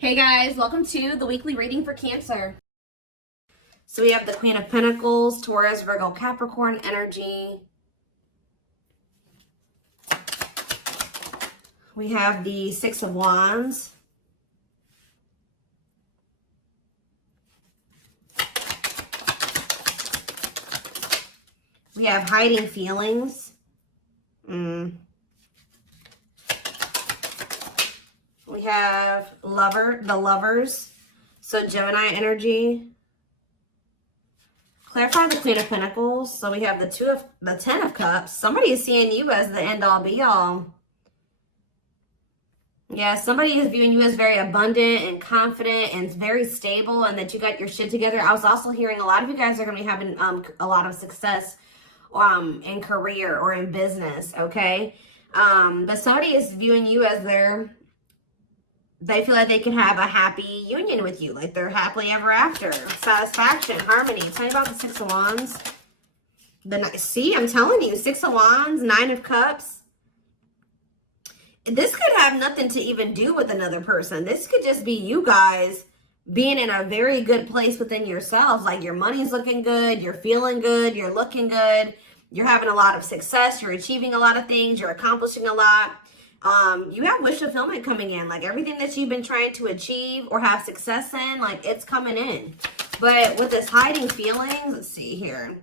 Hey guys, welcome to the weekly reading for Cancer. So we have the Queen of Pentacles, Taurus, Virgo, Capricorn energy. We have the Six of Wands. We have hiding feelings. We have the lovers. So Gemini energy. Clarify the Queen of Pentacles. So we have the Ten of Cups. Somebody is seeing you as the end all be all. Yeah, somebody is viewing you as very abundant and confident and very stable, and that you got your shit together. I was also hearing a lot of you guys are going to be having a lot of success in career or in business, okay? But somebody is viewing you as they feel like they can have a happy union with you, like they're happily ever after, satisfaction, harmony. Tell me about the Six of Wands. See, I'm telling you, Six of Wands, Nine of Cups. This could have nothing to even do with another person. This could just be you guys being in a very good place within yourselves. Like your money's looking good, you're feeling good, you're looking good, you're having a lot of success, you're achieving a lot of things, you're accomplishing a lot. You have wish fulfillment coming in, like everything that you've been trying to achieve or have success in, like it's coming in. But with this hiding feelings, let's see here.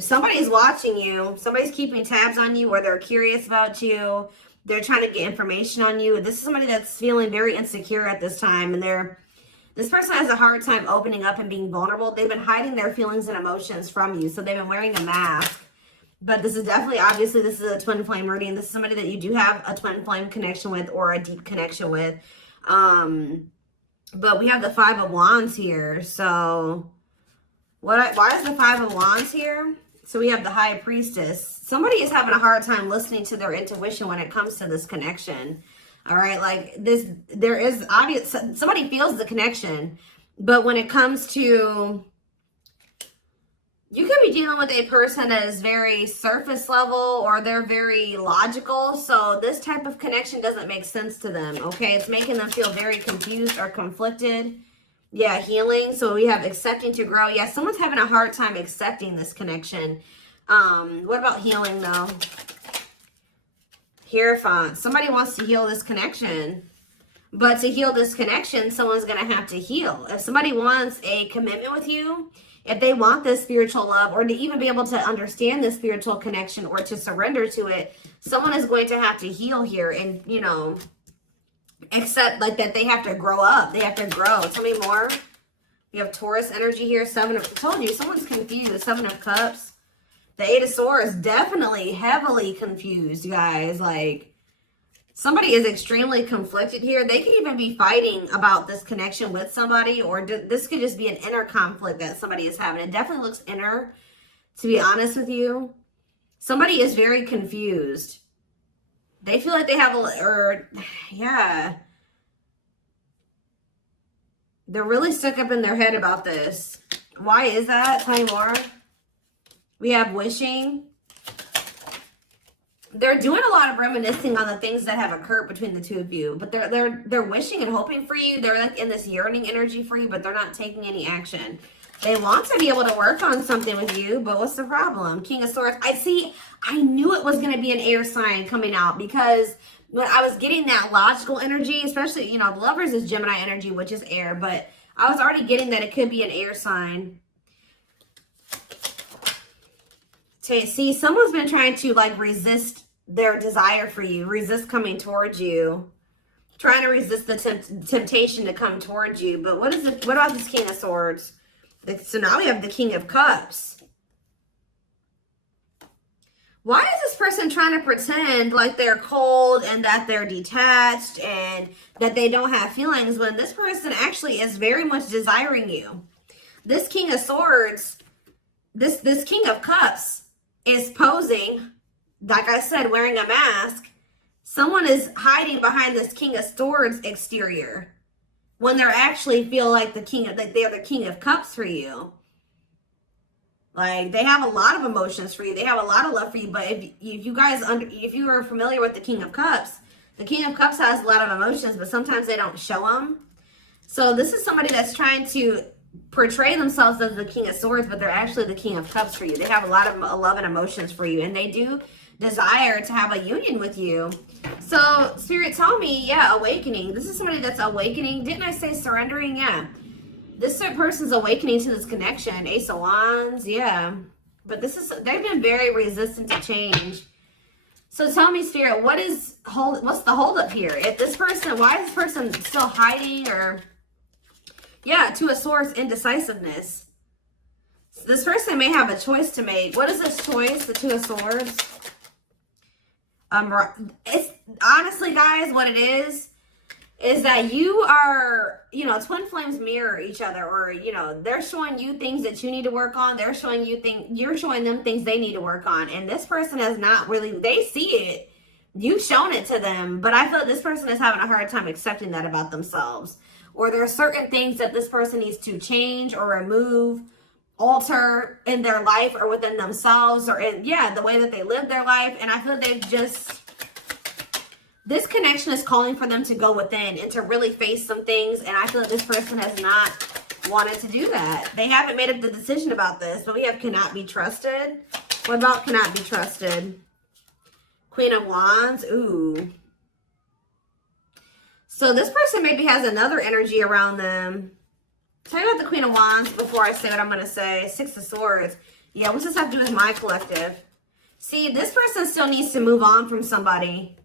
Somebody's watching you, somebody's keeping tabs on you, or they're curious about you. They're trying to get information on you. This is somebody that's feeling very insecure at this time, and this person has a hard time opening up and being vulnerable. They've been hiding their feelings and emotions from you, so they've been wearing a mask. But this is definitely, obviously, this is a twin flame reading. This is somebody that you do have a twin flame connection with or a deep connection with. But we have the Five of Wands here. So why is the Five of Wands here? So we have the High Priestess. Somebody is having a hard time listening to their intuition when it comes to this connection. All right, like this, there is obvious, somebody feels the connection. But when it comes to, you could be dealing with a person that is very surface level or they're very logical. So this type of connection doesn't make sense to them, okay? It's making them feel very confused or conflicted. Yeah, healing. So we have accepting to grow. Yeah, someone's having a hard time accepting this connection. What about healing though? Hierophant. Somebody wants to heal this connection. But to heal this connection, someone's going to have to heal. If somebody wants a commitment with you, if they want this spiritual love, or to even be able to understand this spiritual connection or to surrender to it, someone is going to have to heal here and, you know, accept like that they have to grow up. They have to grow. Tell me more. We have Taurus energy here. I told you, someone's confused. Seven of Cups. The Eight of Swords, definitely heavily confused, guys. Like, somebody is extremely conflicted here. They could even be fighting about this connection with somebody, or this could just be an inner conflict that somebody is having. It definitely looks inner, to be honest with you. Somebody is very confused. They feel like they have yeah. They're really stuck up in their head about this. Why is that? Tell me more. We have wishing. They're doing a lot of reminiscing on the things that have occurred between the two of you, but they're wishing and hoping for you. They're like in this yearning energy for you, but they're not taking any action. They want to be able to work on something with you, but what's the problem? King of Swords. I knew it was going to be an air sign coming out, because when I was getting that logical energy, especially, you know, the Lovers is Gemini energy, which is air, but I was already getting that it could be an air sign. See, someone's been trying to like resist their desire for you, resist coming towards you, trying to resist the temptation to come towards you. But what about this King of Swords? So now we have the King of Cups. Why is this person trying to pretend like they're cold and that they're detached and that they don't have feelings, when this person actually is very much desiring you? This King of Swords, this King of Cups is posing, like I said, wearing a mask. Someone is hiding behind this King of Swords exterior when they're actually feel like they're the King of Cups for you. Like, they have a lot of emotions for you. They have a lot of love for you. But if you are familiar with the King of Cups has a lot of emotions, but sometimes they don't show them. So this is somebody that's trying to portray themselves as the King of Swords, but they're actually the King of Cups for you. They have a lot of love and emotions for you, and they do desire to have a union with you. So Spirit, tell me, yeah, awakening. This is somebody that's awakening. Didn't I say surrendering? Yeah. This person's awakening to this connection. Ace of Wands, yeah. But they've been very resistant to change. So tell me, Spirit, what's the holdup here? If this person, why is this person still hiding? Or, yeah, Two of Swords, indecisiveness. So this person may have a choice to make. What is this choice? The Two of Swords. It's honestly, guys, what it is that you are, you know, twin flames mirror each other, or, you know, they're showing you things that you need to work on. They're showing you you're showing them things they need to work on. And this person has not really, they see it. You've shown it to them, but I feel like this person is having a hard time accepting that about themselves. Or there are certain things that this person needs to change or remove, alter in their life or within themselves, or in, yeah, the way that they live their life. And I feel like this connection is calling for them to go within and to really face some things. And I feel like this person has not wanted to do that. They haven't made up the decision about this, but we have cannot be trusted. What about cannot be trusted? Queen of Wands. Ooh. So this person maybe has another energy around them. Tell me about the Queen of Wands before I say what I'm going to say. Six of Swords. Yeah, what's this have to do with my collective? See, this person still needs to move on from somebody.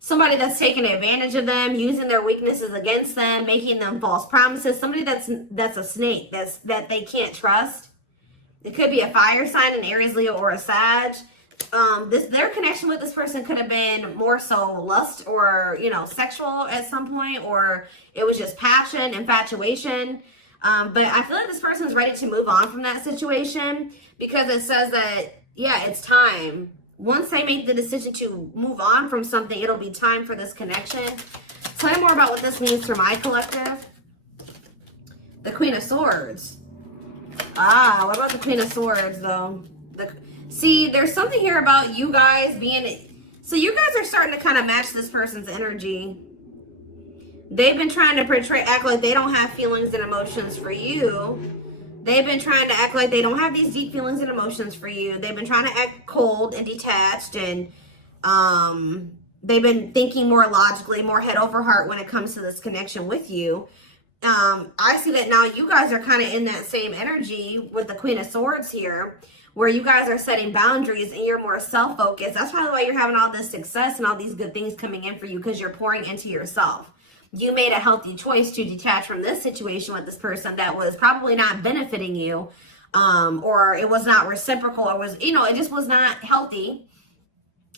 Somebody that's taking advantage of them, using their weaknesses against them, making them false promises. Somebody that's a snake, that they can't trust. It could be a fire sign, an Aries, Leo, or a Sag. Their connection with this person could have been more so lust or, you know, sexual at some point, or it was just passion, infatuation. But I feel like this person's ready to move on from that situation, because it says that, yeah, it's time. Once they make the decision to move on from something, it'll be time for this connection. Tell me more about what this means for my collective. The Queen of Swords. Ah, what about the Queen of Swords, though? See, there's something here about you guys being... So you guys are starting to kind of match this person's energy. They've been trying to act like they don't have feelings and emotions for you. They've been trying to act like they don't have these deep feelings and emotions for you. They've been trying to act cold and detached, and they've been thinking more logically, more head over heart when it comes to this connection with you. I see that now you guys are kind of in that same energy with the Queen of Swords here, where you guys are setting boundaries and you're more self-focused. That's probably why you're having all this success and all these good things coming in for you, because you're pouring into yourself. You made a healthy choice to detach from this situation with this person that was probably not benefiting you, or it was not reciprocal, or was, you know, it just was not healthy.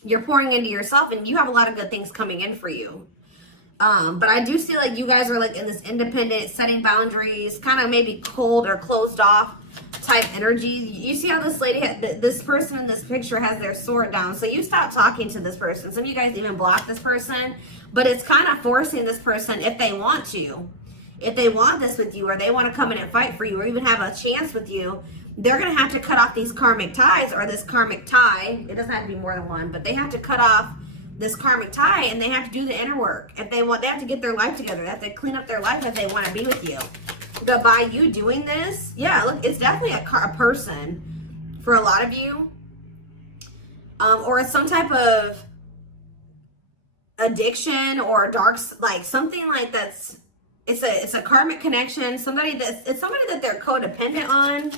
You're pouring into yourself, and you have a lot of good things coming in for you. But I do see like you guys are like in this independent, setting boundaries, kind of maybe cold or closed off type energy. You see how this lady, this person in this picture has their sword down. So you stop talking to this person. Some of you guys even block this person, but it's kind of forcing this person, if they want to, if they want this with you, or they want to come in and fight for you, or even have a chance with you, they're going to have to cut off these karmic ties, or this karmic tie. It doesn't have to be more than one, but they have to cut off this karmic tie, and they have to do the inner work. If they want, they have to get their life together. They have to clean up their life if they want to be with you. But by you doing this, yeah, look, it's definitely a person for a lot of you, or it's some type of addiction or dark, like something like that's, it's a karmic connection. It's somebody that they're codependent on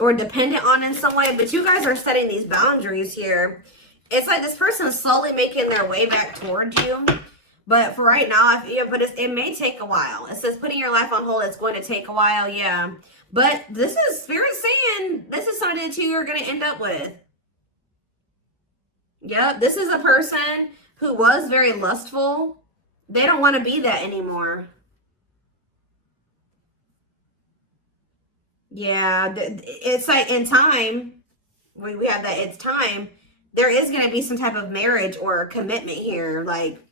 or dependent on in some way. But you guys are setting these boundaries here. It's like this person is slowly making their way back towards you. But for right now, it may take a while. It says putting your life on hold, it's going to take a while, yeah. But this is Spirit saying this is something that you are going to end up with. Yep, this is a person who was very lustful. They don't want to be that anymore. Yeah, it's like in time, we have that, it's time. There is going to be some type of marriage or commitment here, like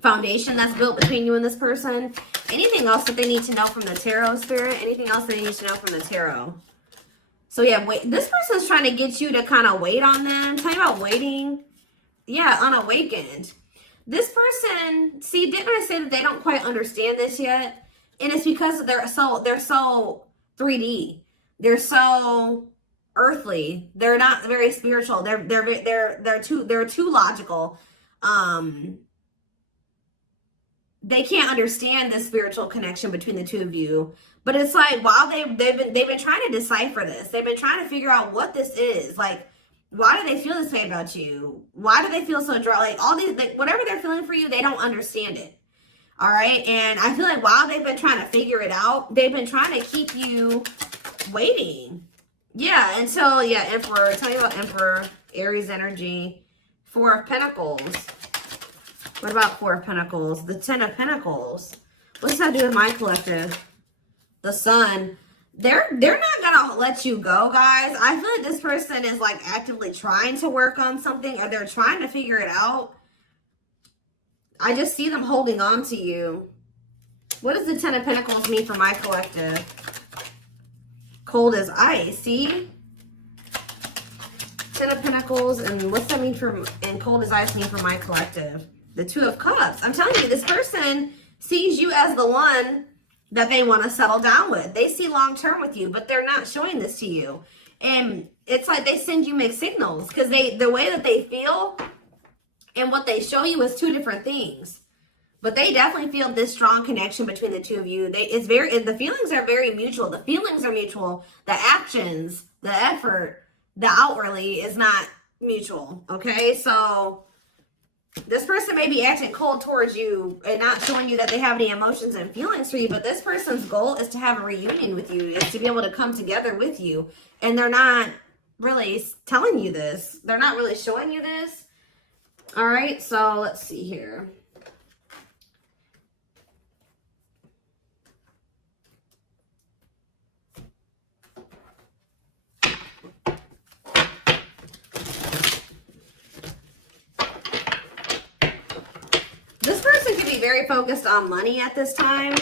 foundation that's built between you and this person. Anything else that they need to know from the tarot, Spirit? Anything else they need to know from the tarot? So yeah, wait. This person's trying to get you to kind of wait on them. Tell me about waiting. Yeah, unawakened. This person, see, didn't I say that they don't quite understand this yet? And it's because they're so 3D. They're so earthly. They're not very spiritual. They're too logical. They can't understand the spiritual connection between the two of you. But it's like, while they've been trying to decipher this. They've been trying to figure out what this is. Like, why do they feel this way about you? Why do they feel so dry? Like, all these, like, whatever they're feeling for you, they don't understand it. All right. And I feel like while they've been trying to figure it out, they've been trying to keep you waiting. Yeah. Until, yeah, Emperor. Tell me about Emperor, Aries energy, Four of Pentacles. What about Four of Pentacles? The Ten of Pentacles. What's that do with my collective? The Sun. They're not gonna let you go, guys. I feel like this person is like actively trying to work on something, or they're trying to figure it out. I just see them holding on to you. What does the Ten of Pentacles mean for my collective? Cold as ice. See? Ten of Pentacles, and what's that mean for, and cold as ice mean for my collective? The Two of Cups. I'm telling you, this person sees you as the one that they want to settle down with. They see long-term with you, but they're not showing this to you. And it's like they send you mixed signals, because the way that they feel and what they show you is two different things. But they definitely feel this strong connection between the two of you. The feelings are very mutual. The feelings are mutual. The actions, the effort, the outwardly is not mutual. Okay, so this person may be acting cold towards you and not showing you that they have any emotions and feelings for you, but this person's goal is to have a reunion with you, is to be able to come together with you. And they're not really telling you this. They're not really showing you this. All right, so let's see here. This person could be very focused on money at this time.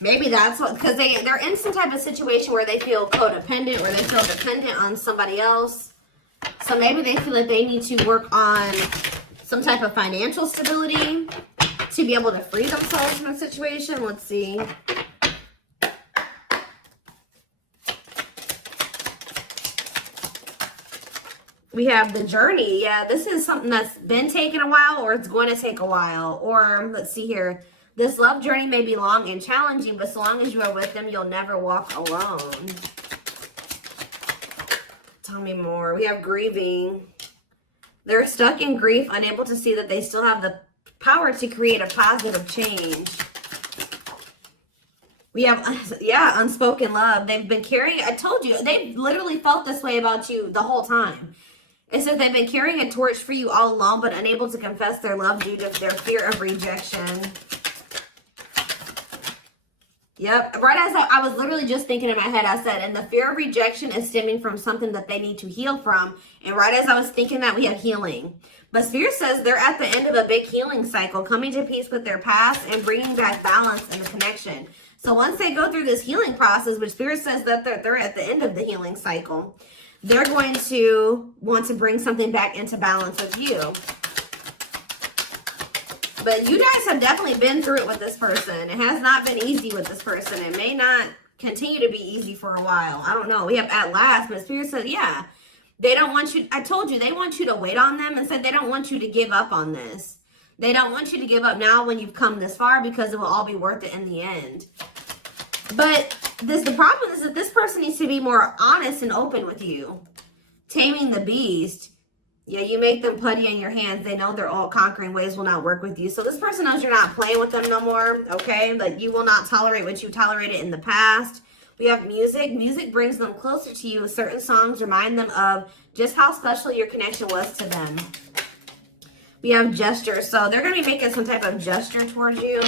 Maybe that's what, because they're in some type of situation where they feel codependent, or they feel dependent on somebody else. So maybe they feel like they need to work on some type of financial stability to be able to free themselves from a situation. Let's see. We have the journey. Yeah, this is something that's been taking a while, or it's going to take a while. Or let's see here. This love journey may be long and challenging, but so long as you are with them, you'll never walk alone. Tell me more. We have grieving. They're stuck in grief, unable to see that they still have the power to create a positive change. We have, yeah, unspoken love. They've been carrying, I told you, they've literally felt this way about you the whole time. It says they've been carrying a torch for you all along, but unable to confess their love due to their fear of rejection. Yep. Right as I was literally just thinking in my head, I said, and the fear of rejection is stemming from something that they need to heal from. And right as I was thinking that, we have healing. But Spirit says they're at the end of a big healing cycle, coming to peace with their past and bringing back balance and the connection. So once they go through this healing process, which Spirit says that they're at the end of the healing cycle, they're going to want to bring something back into balance with you. But you guys have definitely been through it with this person. It has not been easy with this person. It may not continue to be easy for a while. I don't know. We have at last, but Spirit said, yeah, they don't want you. I told you, they want you to wait on them, and said they don't want you to give up on this. They don't want you to give up now when you've come this far, because it will all be worth it in the end. But the problem is that this person needs to be more honest and open with you. Taming the beast. Yeah, you make them putty in your hands. They know their all-conquering ways will not work with you. So this person knows you're not playing with them no more, okay? Like, you will not tolerate what you tolerated in the past. We have music. Music brings them closer to you. Certain songs remind them of just how special your connection was to them. We have gestures. So they're going to be making some type of gesture towards you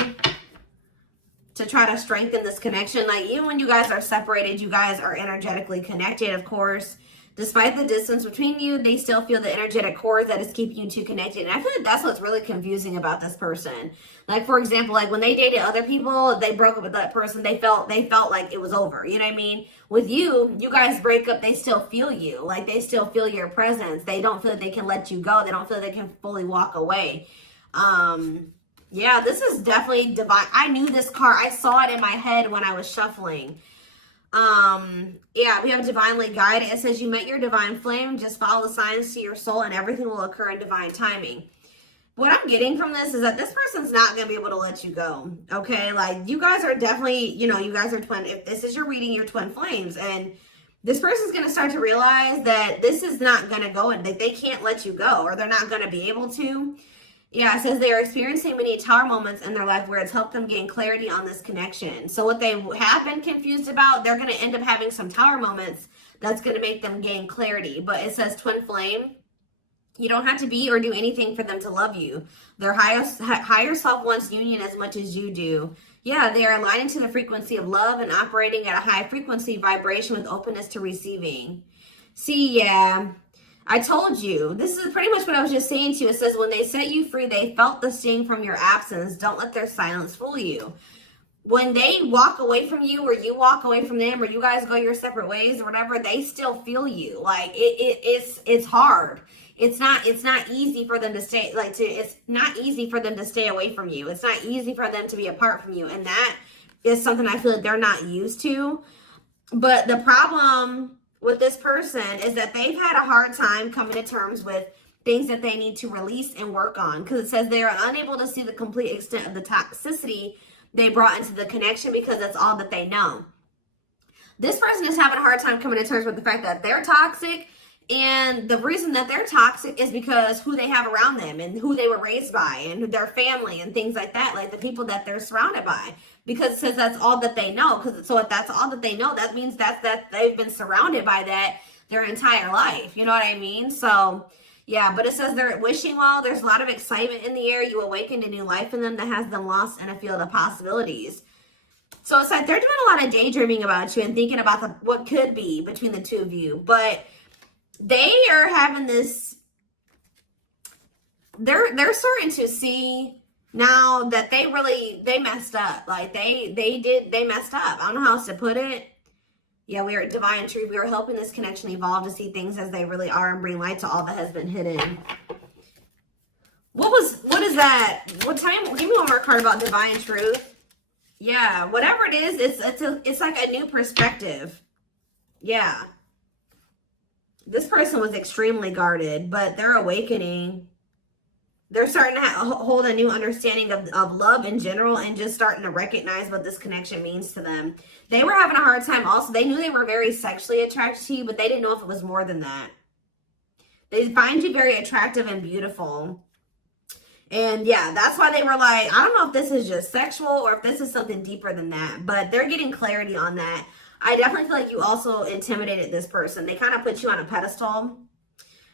to try to strengthen this connection. Like, even when you guys are separated, you guys are energetically connected, of course. Despite the distance between you, they still feel the energetic cord that is keeping you two connected. And I feel like that's what's really confusing about this person. Like, for example, like when they dated other people, they broke up with that person, they felt like it was over. You know what I mean? With you, you guys break up, they still feel you. Like, they still feel your presence. They don't feel that they can let you go. They don't feel they can fully walk away. Yeah, this is definitely divine. I knew this card. I saw it in my head when I was shuffling. Yeah, we have divinely guided. It says you met your divine flame. Just follow the signs to your soul and everything will occur in divine timing. What I'm getting from this is that this person's not going to be able to let you go. Okay, like you guys are definitely, you know, you guys are twin. If this is your reading, you're twin flames, and this person's going to start to realize that this is not going to go and that they can't let you go, or they're not going to be able to. Yeah, it says they are experiencing many tower moments in their life where it's helped them gain clarity on this connection. So what they have been confused about, they're going to end up having some tower moments that's going to make them gain clarity. But it says twin flame. You don't have to be or do anything for them to love you. Their higher self wants union as much as you do. Yeah, they are aligning to the frequency of love and operating at a high frequency vibration with openness to receiving. See, yeah. I told you, this is pretty much what I was just saying to you. It says, when they set you free, they felt the sting from your absence. Don't let their silence fool you. When they walk away from you, or you walk away from them, or you guys go your separate ways or whatever, they still feel you. Like it's hard. It's not easy for them to stay, it's not easy for them to stay away from you. It's not easy for them to be apart from you. And that is something I feel like they're not used to. But the problem with this person is that they've had a hard time coming to terms with things that they need to release and work on, because it says they are unable to see the complete extent of the toxicity they brought into the connection because that's all that they know. This person is having a hard time coming to terms with the fact that they're toxic, and the reason that they're toxic is because who they have around them and who they were raised by and their family and things like that, like the people that they're surrounded by. Because it says that's all that they know. So if that's all that they know, that means that they've been surrounded by that their entire life. You know what I mean? So yeah, but it says they're wishing well. There's a lot of excitement in the air. You awakened a new life in them that has them lost in a field of possibilities. So it's like they're doing a lot of daydreaming about you and thinking about what could be between the two of you. But they are having this, they're starting to see now that they messed up. Like they messed up. I don't know how else to put it. Yeah, we are at divine truth. We are helping this connection evolve to see things as they really are and bring light to all that has been hidden. What is that? What time? Give me one more card about divine truth. Yeah, whatever it is, it's like a new perspective. Yeah. This person was extremely guarded, but they're awakening. They're starting to hold a new understanding of love in general and just starting to recognize what this connection means to them. They were having a hard time also. They knew they were very sexually attracted to you, but they didn't know if it was more than that. They find you very attractive and beautiful. And yeah, that's why they were like, I don't know if this is just sexual or if this is something deeper than that, but they're getting clarity on that. I definitely feel like you also intimidated this person. They kind of put you on a pedestal.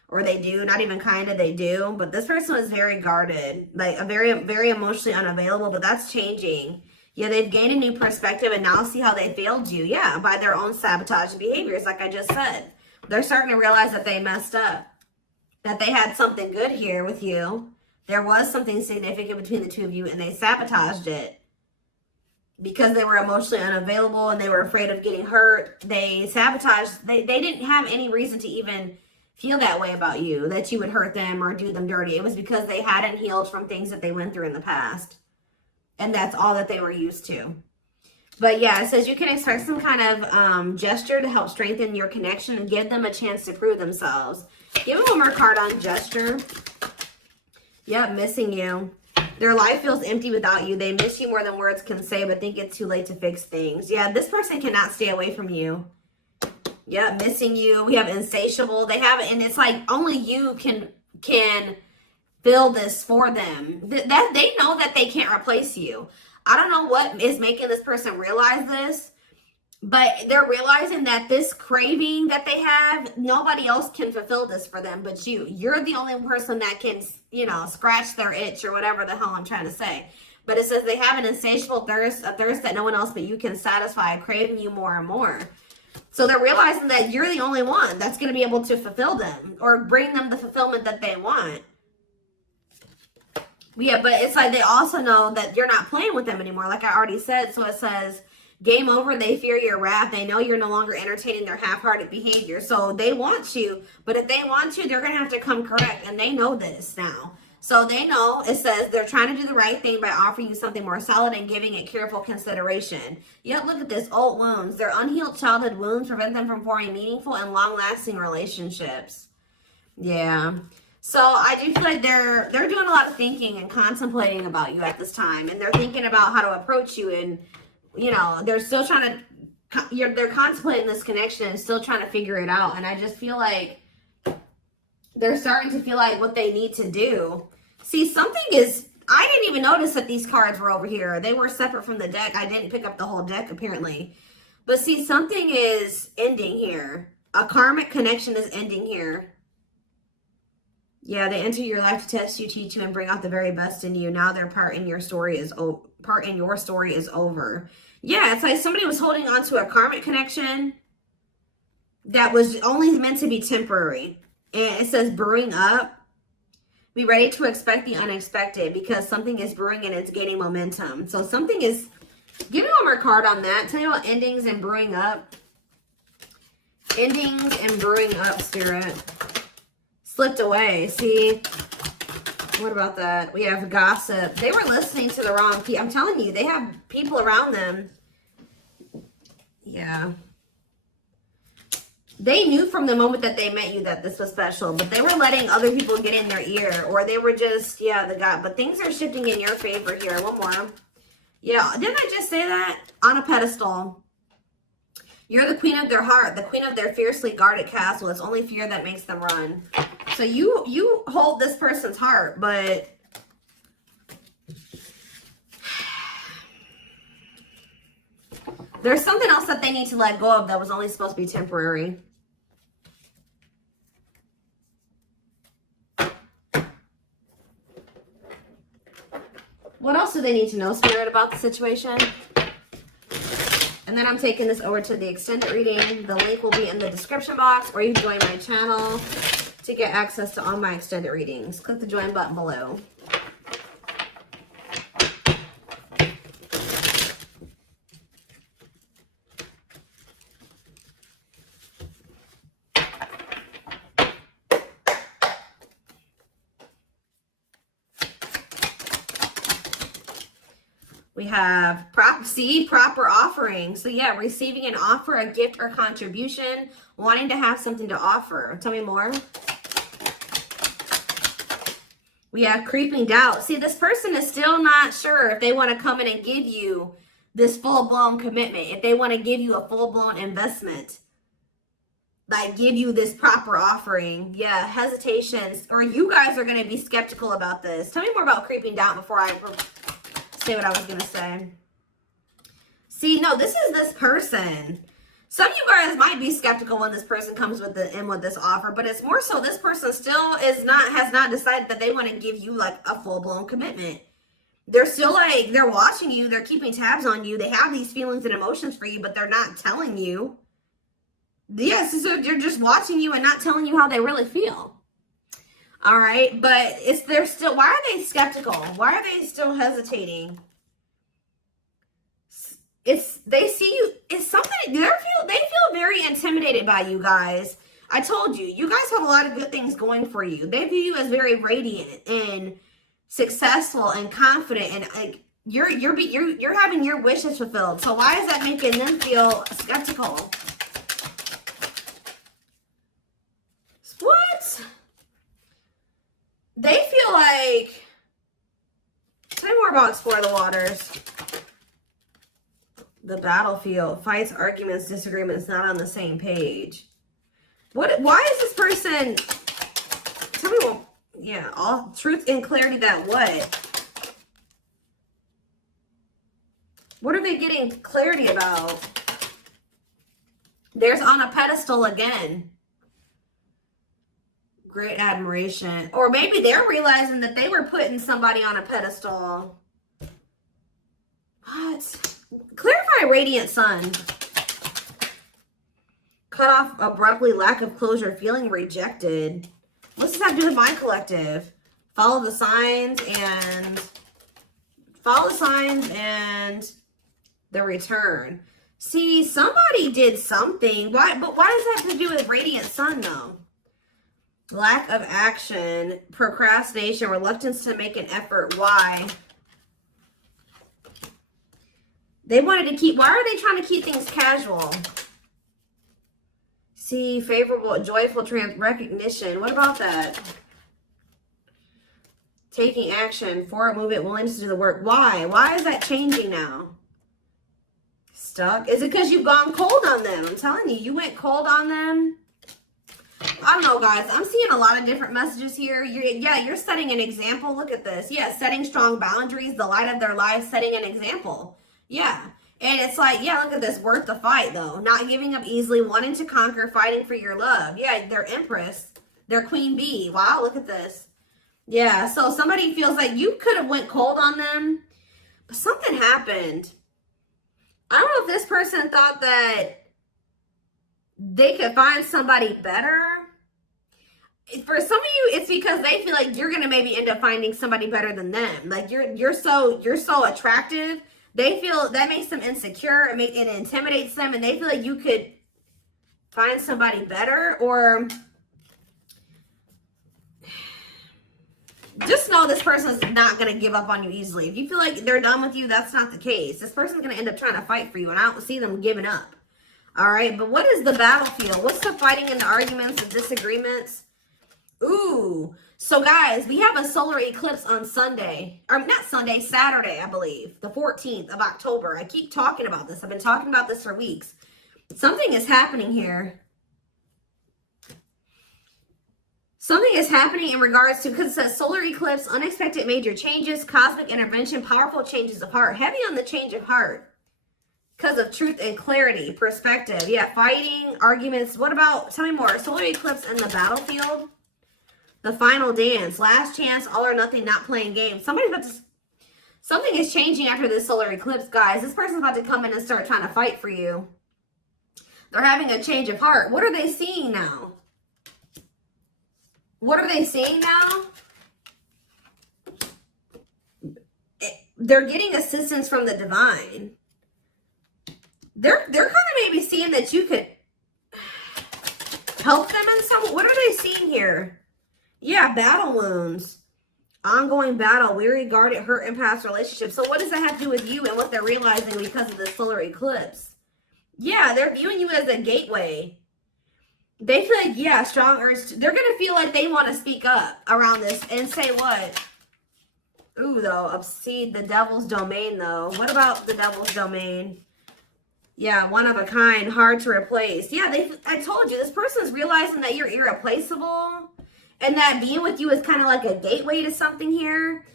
Or they do, not even kind of, they do. But this person was very guarded, like a very, very emotionally unavailable, but that's changing. Yeah, they've gained a new perspective and now see how they failed you. Yeah, by their own sabotage behaviors, like I just said. They're starting to realize that they messed up, that they had something good here with you. There was something significant between the two of you and they sabotaged it. Because they were emotionally unavailable and they were afraid of getting hurt, they sabotaged. They didn't have any reason to even feel that way about you, that you would hurt them or do them dirty. It was because they hadn't healed from things that they went through in the past. And that's all that they were used to. But yeah, it says you can expect some kind of gesture to help strengthen your connection and give them a chance to prove themselves. Give them one more card on gesture. Yep, missing you. Their life feels empty without you. They miss you more than words can say, but think it's too late to fix things. Yeah, this person cannot stay away from you. Yeah, missing you. We have insatiable. They have it, and it's like only you can fill this for them. That they know that they can't replace you. I don't know what is making this person realize this, but they're realizing that this craving that they have, nobody else can fulfill this for them but you. You're the only person that can, you know, scratch their itch or whatever the hell I'm trying to say. But it says they have an insatiable thirst, a thirst that no one else but you can satisfy, craving you more and more. So they're realizing that you're the only one that's going to be able to fulfill them or bring them the fulfillment that they want. Yeah, but it's like they also know that you're not playing with them anymore, like I already said. So it says, game over, they fear your wrath. They know you're no longer entertaining their half-hearted behavior. So they want you, but if they want you, they're going to have to come correct, and they know this now. So they know, it says, they're trying to do the right thing by offering you something more solid and giving it careful consideration. Yet look at this, old wounds. Their unhealed childhood wounds prevent them from forming meaningful and long-lasting relationships. Yeah. So I do feel like they're doing a lot of thinking and contemplating about you at this time. And they're thinking about how to approach you. And, you know, they're still trying to, they're contemplating this connection and still trying to figure it out. And I just feel like they're starting to feel like what they need to do. See, something is, I didn't even notice that these cards were over here. They were separate from the deck. I didn't pick up the whole deck, apparently. But see, something is ending here. A karmic connection is ending here. Yeah, they enter your life to test you, teach you, and bring out the very best in you. Now their part in your story is over. Yeah, it's like somebody was holding on to a karmic connection that was only meant to be temporary. And it says brewing up. Be ready to expect the unexpected because something is brewing and it's gaining momentum. So something is, give me one more card on that. Tell me about endings and brewing up. Endings and brewing up, Spirit. Slipped away. See, what about that? We have gossip. They were listening to the wrong people. I'm telling you, they have people around them. Yeah. They knew from the moment that they met you that this was special, but they were letting other people get in their ear, or they were just, yeah, but things are shifting in your favor here. One more. Yeah, didn't I just say that? On a pedestal. You're the queen of their heart, the queen of their fiercely guarded castle. It's only fear that makes them run. So you hold this person's heart, but there's something else that they need to let go of that was only supposed to be temporary. What else do they need to know, Spirit, about the situation? And then I'm taking this over to the extended reading. The link will be in the description box, or you can join my channel to get access to all my extended readings. Click the join button below. We have proper offering. So yeah, receiving an offer, a gift, or contribution, wanting to have something to offer. Tell me more. We have creeping doubt. See, this person is still not sure if they want to come in and give you this full-blown commitment, if they want to give you a full-blown investment, like give you this proper offering. Yeah, hesitations, or you guys are going to be skeptical about this. Tell me more about creeping doubt before I say what I was going to say. See, no, this is this person. Some of you guys might be skeptical when this person comes with this offer, but it's more so this person still has not decided that they want to give you like a full-blown commitment. They're still like, they're watching you, they're keeping tabs on you, they have these feelings and emotions for you, but they're not telling you. Yes, so they're just watching you and not telling you how they really feel. All right, but they're still, why are they skeptical? Why are they still hesitating? They see you, it's something, they feel very intimidated by you guys. I told you, you guys have a lot of good things going for you. They view you as very radiant and successful and confident, and like you're having your wishes fulfilled. So why is that making them feel skeptical? What? They feel like, tell me more about Explore the Waters. The battlefield, fights, arguments, disagreements, not on the same page. Why is this person, tell me what, yeah, all truth and clarity that what? What are they getting clarity about? There's on a pedestal again. Great admiration. Or maybe they're realizing that they were putting somebody on a pedestal. What? Clarify radiant sun. Cut off abruptly, lack of closure, feeling rejected. What's this have to do with my collective? Follow the signs and the return. See, somebody did something. Why? But why does that have to do with radiant sun though? Lack of action, procrastination, reluctance to make an effort. Why? They wanted to keep, why are they trying to keep things casual? See, favorable, joyful recognition. What about that? Taking action, forward movement, willingness to do the work. Why? Why is that changing now? Stuck? Is it because you've gone cold on them? I'm telling you, you went cold on them. I don't know, guys. I'm seeing a lot of different messages here. You're setting an example. Look at this. Yeah, setting strong boundaries, the light of their life, setting an example. Yeah. And it's like, yeah, look at this. Worth the fight, though. Not giving up easily, wanting to conquer, fighting for your love. Yeah, they're Empress. They're Queen Bee. Wow, look at this. Yeah, so somebody feels like you could have went cold on them, but something happened. I don't know if this person thought that they could find somebody better. For some of you, it's because they feel like you're gonna maybe end up finding somebody better than them. Like you're so attractive. They feel that makes them insecure. It intimidates them, and they feel like you could find somebody better. Or just know this person is not gonna give up on you easily. If you feel like they're done with you, that's not the case. This person's gonna end up trying to fight for you, and I don't see them giving up. All right, but what is the battlefield? What's the fighting and the arguments and disagreements? Ooh, so guys, we have a solar eclipse on Sunday, or not Sunday, Saturday, I believe, the 14th of October. I keep talking about this. I've been talking about this for weeks. Something is happening here. Something is happening in regards to, because it says solar eclipse, unexpected major changes, cosmic intervention, powerful changes of heart. Heavy on the change of heart. Because of truth and clarity, perspective. Yeah, fighting, arguments. What about, tell me more. Solar eclipse and the battlefield. The final dance. Last chance, all or nothing, not playing games. Somebody's about to, something is changing after this solar eclipse, guys. This person's about to come in and start trying to fight for you. They're having a change of heart. What are they seeing now? What are they seeing now? They're getting assistance from the divine. They're kind of maybe seeing that you could help them in some. What are they seeing here? Yeah, battle wounds. Ongoing battle, weary, guarded, hurt, and past relationships. So what does that have to do with you and what they're realizing because of the solar eclipse? Yeah, they're viewing you as a gateway. They feel like, yeah, strong urge. They're going to feel like they want to speak up around this and say what? Ooh, though, obsede the devil's domain, though. What about the devil's domain? Yeah, one of a kind, hard to replace. Yeah, I told you, this person's realizing that you're irreplaceable and that being with you is kind of like a gateway to something here.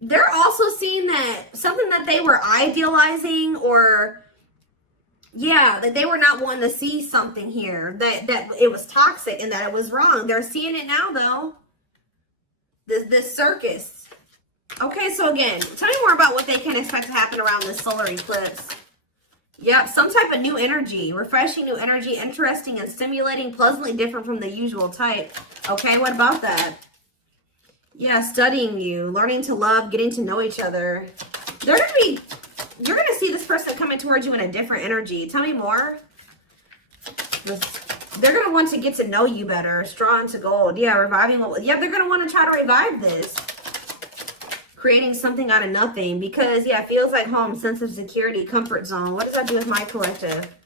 They're also seeing that something that they were idealizing, or yeah, that they were not wanting to see something here, that it was toxic and that it was wrong. They're seeing it now, though. This circus. Okay, so again, tell me more about what they can expect to happen around this solar eclipse. Yep, some type of new energy, refreshing new energy, interesting and stimulating, pleasantly different from the usual type. Okay, what about that? Yeah, studying you, learning to love, getting to know each other. You're going to see this person coming towards you in a different energy. Tell me more. They're going to want to get to know you better. Straw into gold. Yeah, reviving. Yeah, they're going to want to try to revive this. Creating something out of nothing, because yeah, it feels like home, sense of security, comfort zone. What does that do with my collective?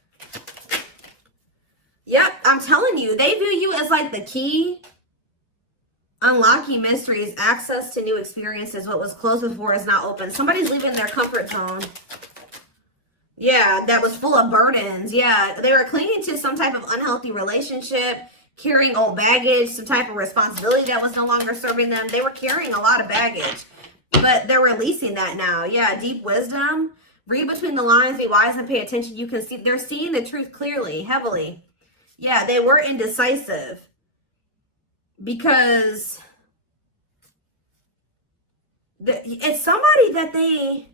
Yep, I'm telling you, they view you as like the key. Unlocking mysteries, access to new experiences. What was closed before is now open. Somebody's leaving their comfort zone. Yeah, that was full of burdens. Yeah, they were clinging to some type of unhealthy relationship, carrying old baggage, some type of responsibility that was no longer serving them. They were carrying a lot of baggage. But they're releasing that now. Yeah, deep wisdom. Read between the lines, be wise and pay attention. You can see, they're seeing the truth clearly, heavily. Yeah, they were indecisive. Because it's somebody that they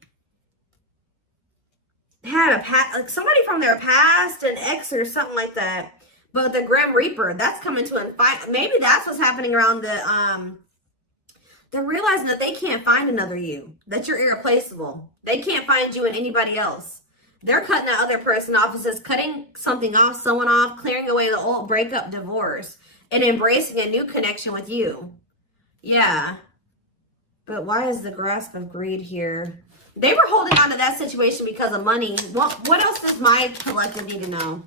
had like somebody from their past, an ex or something like that. But the Grim Reaper, that's coming to an fight. Maybe that's what's happening around they're realizing that they can't find another you, that you're irreplaceable. They can't find you in anybody else. They're cutting that other person off. It says cutting something off, someone off, clearing away the old breakup, divorce, and embracing a new connection with you. Yeah. But why is the grasp of greed here? They were holding on to that situation because of money. What else does my collective need to know?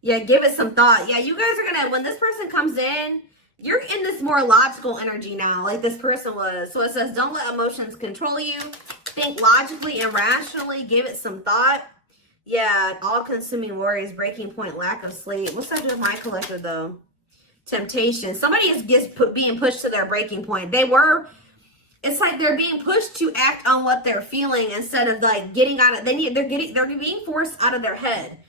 Yeah, give it some thought. Yeah, you guys are going to, when this person comes in, you're in this more logical energy now, like this person was. So it says, don't let emotions control you. Think logically and rationally. Give it some thought. Yeah, all-consuming worries, breaking point, lack of sleep. What's that do with my collective, though? Temptation. Somebody is being pushed to their breaking point. It's like they're being pushed to act on what they're feeling instead of like getting out of. They're being forced out of their head.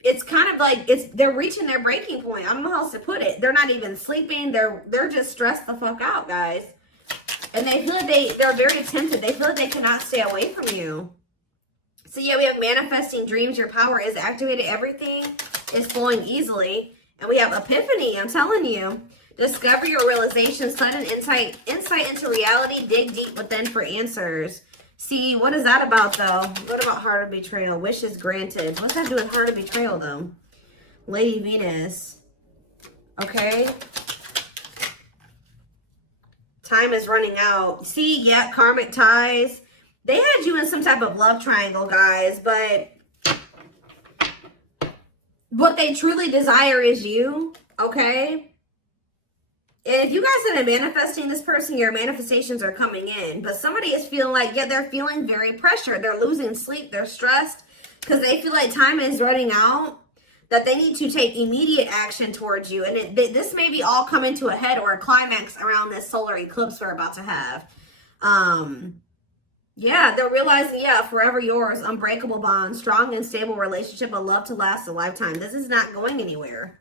It's kind of like they're reaching their breaking point. I don't know how else to put it. They're not even sleeping. They're just stressed the fuck out, guys. And they feel like they're very tempted. They feel like they cannot stay away from you. So yeah, we have manifesting dreams. Your power is activated. Everything is flowing easily. And we have epiphany. I'm telling you. Discover your realization. Sudden insight into reality. Dig deep within for answers. See, what is that about, though? What about heart of betrayal? Wishes granted. What's that do with heart of betrayal, though? Lady Venus. Okay. Time is running out. See, yeah, karmic ties. They had you in some type of love triangle, guys, but what they truly desire is you, okay? If you guys have been manifesting this person, your manifestations are coming in. But somebody is feeling like, yeah, they're feeling very pressured. They're losing sleep. They're stressed because they feel like time is running out, that they need to take immediate action towards you. And this may be all coming to a head or a climax around this solar eclipse we're about to have. Yeah, they're realizing, yeah, forever yours, unbreakable bond, strong and stable relationship, a love to last a lifetime. This is not going anywhere.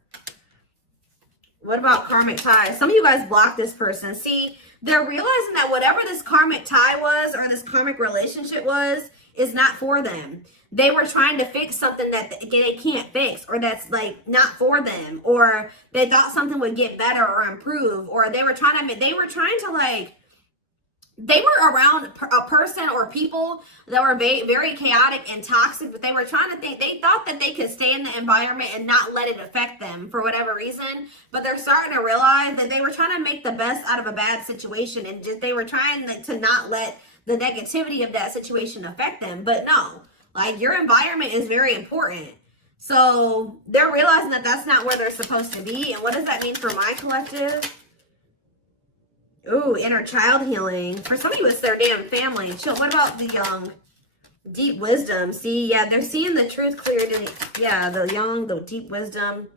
What about karmic ties? Some of you guys blocked this person. See, they're realizing that whatever this karmic tie was or this karmic relationship was is not for them. They were trying to fix something that they can't fix, or that's like not for them, or they thought something would get better or improve, or they were trying to like, they were around a person or people that were very, very chaotic and toxic, but they were trying to think, they thought that they could stay in the environment and not let it affect them for whatever reason. But they're starting to realize that they were trying to make the best out of a bad situation, and just they were trying to not let the negativity of that situation affect them. But no, like, your environment is very important. So they're realizing that that's not where they're supposed to be. And what does that mean for my collective? Ooh, inner child healing. For some of you, it's their damn family. What about the young? Deep wisdom. See, yeah, they're seeing the truth clear. Yeah, the young, the deep wisdom.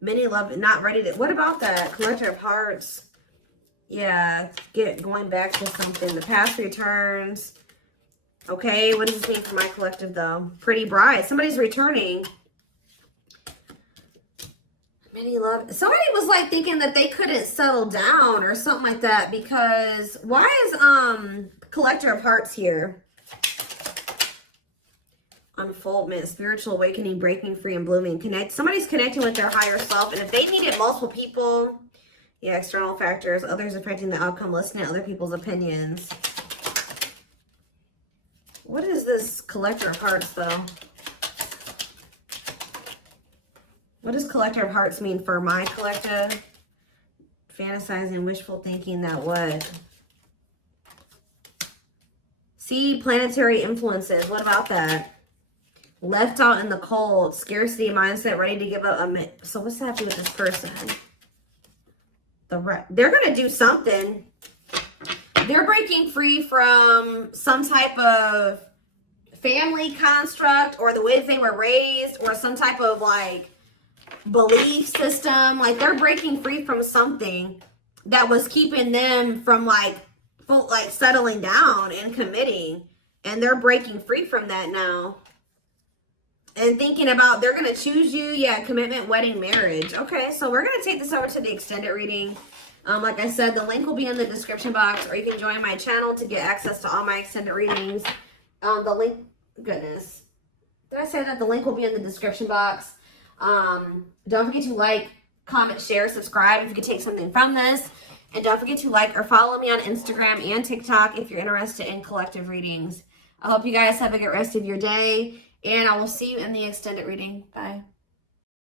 Many love, not ready to. What about that? Collector of hearts. Yeah, going back to something. The past returns. Okay, what does this mean for my collective, though? Pretty bride. Somebody's returning. Many love. Somebody was like thinking that they couldn't settle down or something like that, because why is collector of hearts here? Unfoldment, spiritual awakening, breaking free and blooming. Somebody's connecting with their higher self, and if they needed multiple people, yeah, external factors, others affecting the outcome, listening to other people's opinions. What is this collector of hearts, though? What does collector of hearts mean for my collective? Fantasizing, wishful thinking, that what? See, planetary influences. What about that? Left out in the cold, scarcity mindset, ready to give up. So what's that have to do with this person? They're going to do something. They're breaking free from some type of family construct, or the ways they were raised, or some type of like belief system. Like, they're breaking free from something that was keeping them from like settling down and committing, and they're breaking free from that now and thinking about they're going to choose you. Yeah, commitment, wedding, marriage. Okay, so we're going to take this over to the extended reading. Like I said, the link will be in the description box, or you can join my channel to get access to all my extended readings. The link, goodness, did I say that? The link will be in the description box. Don't forget to like, comment, share, subscribe if you could take something from this. And don't forget to like or follow me on Instagram and TikTok if you're interested in collective readings. I hope you guys have a good rest of your day, and I will see you in the extended reading. Bye.